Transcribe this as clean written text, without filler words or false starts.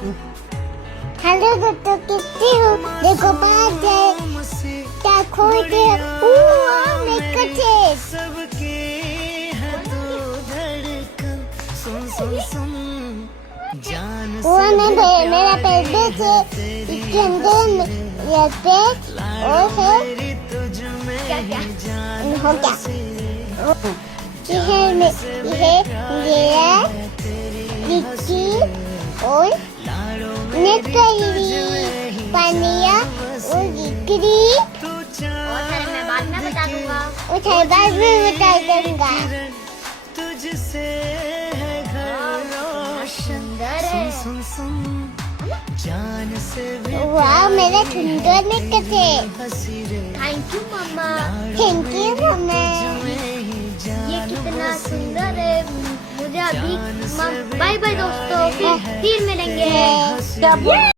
Hello दोस्तों, कितनी हूँ देखो बात है क्या खोते सबके है तो धड़कन सुन सुन सुन जान वो मेरा पैसे से इसके अंदर ये पेट और है क्या क्या हो क्या यह मेरा लिट्टी और पनिया और गिकरी मैं बाद में बता दूंगा। और बाद में बता दूंगा। तुझसे है घर रोशन सुंदर सुन सुन जान से भी वाह, मेरा सुंदर मेकअप है। हंसी रे थैंक यू मम्मा। थैंक यू मम्मा। ये कितना सुंदर है। मुझे अभी बाय बाय दोस्तों, फिर मिलेंगे।